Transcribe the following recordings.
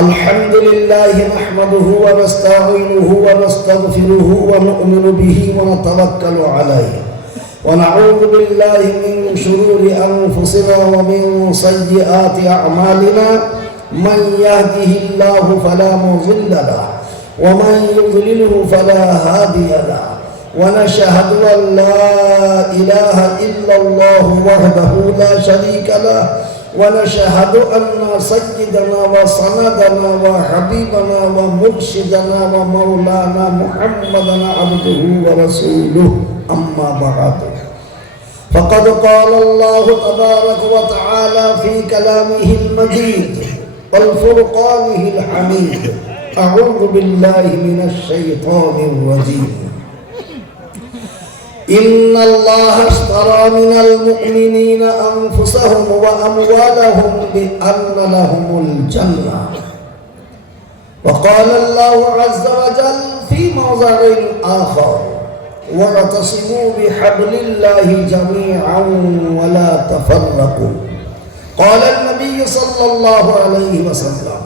আলহামদুলিল্লাহ নাহমাদুহু ওয়া নাস্তাঈনুহু ওয়া নাস্তাগফিরুহু ওয়া নু'মিনু বিহি ওয়া নাতাওয়াক্কালু আলাইহি ওয়া নাউযু বিল্লাহি মিন শুরুরি আনফুসিনা ওয়া মিন সাইয়্যাতি আ'মালিনা মান ইয়াহদিহিল্লাহু ফালা মুযিল্লা লাহু ওয়া মান ইউদ্লিলহু ফালা হাদিয়া লাহু ونشهد أن لا إله إلا الله وحده لا شريك له ونشهد أن سيدنا وسندنا وحبيبنا ومرشدنا ومولانا محمدا عبده ورسوله أما بعد فقد قال الله تبارك وتعالى في كلامه المجيد والفرقانه الحميد أعوذ بالله من الشيطان الرجيم إن الله اشترى من المؤمنين أنفسهم وأموالهم بأن لهم الجنة وقال الله عز وجل في موضع آخر واعتصموا بحبل الله جميعا ولا تفرقوا قال النبي صلى الله عليه وسلم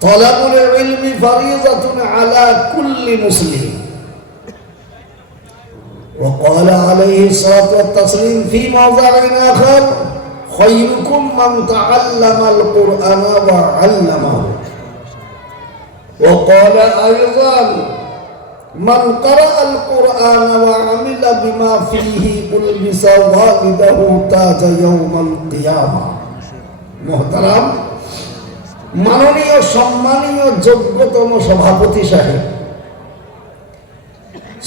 طلب العلم فريضة على كل مسلم وقال عليه الصلاة والتسليم في موضع آخر خيركم من تعلم القرآن وعلمه وقال أيضا من قرأ القرآن وعمل بما فيه ألبس والده تاج يوم القيامة محترم মাননীয় সম্মানীয় যোগ্যতম সভাপতি সাহেব,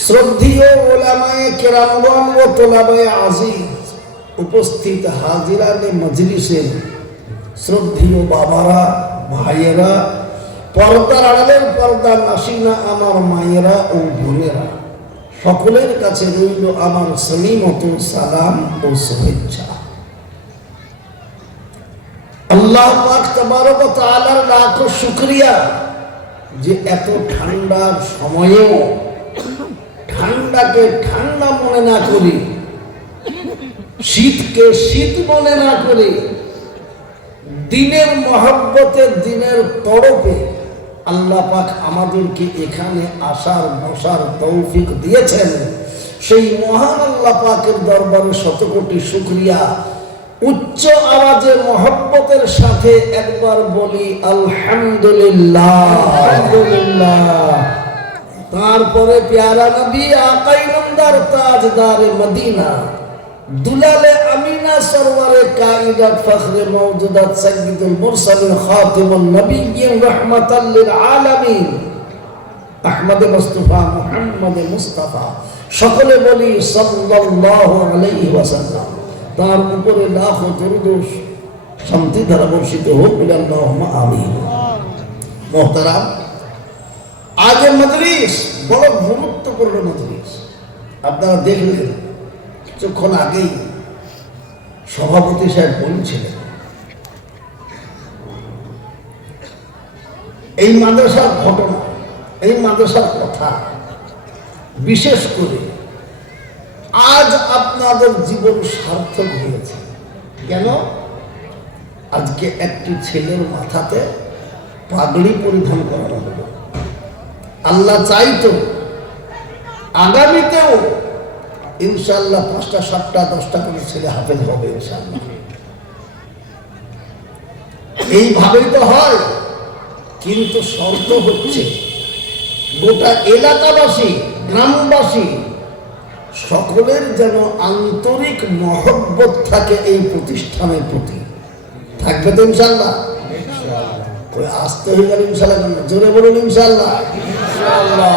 শ্রদ্ধেয় উলামায়ে কেরামগণ ও তোলাবায়ে আজিজ, উপস্থিত হাজিরানে মজলিসের শ্রদ্ধেয় বাবারা, ভাইয়েরা, পর্দার আড়ালের পর্দা নাসিনা আমার মায়েরা ও বোনেরা, সকলের কাছে রইল আমার সলিমত সালাম ও শুভেচ্ছা। আল্লাহ পাক তাবারক ওয়া তাআলার লাখ শুকরিয়া যে এত ঠান্ডার সময়েও ঠান্ডাকে ঠান্ডা মনে না করে, শীতকে শীত মনে না করে, দিনের মহব্বতে, দিনের তরফে আল্লাহ পাক আমাদেরকে এখানে আসার বসার তৌফিক দিয়েছেন। সেই মহান আল্লাহ পাকের দরবারে শতকোটি শুকরিয়া। উচ্চ আওয়াজে মহব্বতের সাথে একবার বলি আলহামদুলিল্লাহ। আলহামদুলিল্লাহ। তারপরে প্যারা নবী আকাই নামদার তাজদারে মদিনা, দুলালে আমিনা সরওয়ারে কায়দাত ফখরে মওজুদাত সাইয়্যিদুল মুরসালিন খাতিমুন নবিয়্যিন রাহমাতাল লিল আলামিন আহমদ মুস্তাফা মুহাম্মদ মুস্তাফা, সকলে বলি সাল্লাল্লাহু আলাইহি ওয়াসাল্লাম। তার উপরে লাখ দরুদ শান্তি ধারা বর্ষিত হোক, আল্লাহুম্মা আমিন। মুহতারাম, আজের মজলিস বড় গুরুত্বপূর্ণ মজলিস। আপনারা দেখলেন কিছুক্ষণ আগেই সভাপতি সাহেব বলছিলেন এই মাদ্রাসার ঘটনা, এই মাদ্রাসার কথা। বিশেষ করে আজ আপনাদের জীবন সার্থক হয়েছে। কেন? আজকে একটি ছেলের মাথাতে পাগড়ি পরিধান করানো হলো। আল্লাহ চাইতো আগামীতেও ইনশাআল্লাহ 5টা 7টা 10টা করে ছেলে হাফেজ হবে ইনশাআল্লাহ। এইভাবেই তো হয়, কিন্তু শর্ত হচ্ছে গোটা এলাকাবাসী, গ্রামবাসী সকলের যেন আন্তরিক মহব্বত থাকে এই প্রতিষ্ঠানের প্রতি। থাকবে তো ইনশাআল্লাহ? ওই আসতে হয়ে গেল ইনশাআল্লাহ, জোরে বলুন ইনশাআল্লাহ। ইনশাআল্লাহ